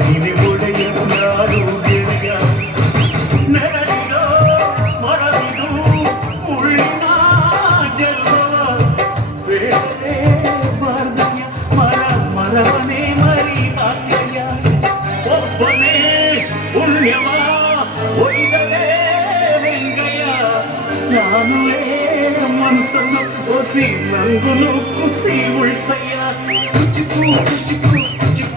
ನೀನೆ ಒಡೆಯ ಯಾರು ಗೆಳೆಯ ನೆರಳಿರೋ ಮರವಿದು ಮುಳ್ಳಿನ ಜಲ್ವ ಬೇಡವೇ ಬಾರ್ದಯ್ಯ ಮರವನೇ ಮರಿದಾಕ್ಯಯ್ಯ ಒಬ್ಬನೇ ಪುಣ್ಯವ ಒಯ್ದಲೇ ವೆಂಗಯ್ಯ ನಾನುವೇ ಮನಸ್ಸನ್ನು ಒಸಿ ನಂಗುನು ಕುಸಿ ಉಳ್ಸಯ್ಯ ಕುಚಿಕು ಕುಚಿಕು ಕುಚಿಕು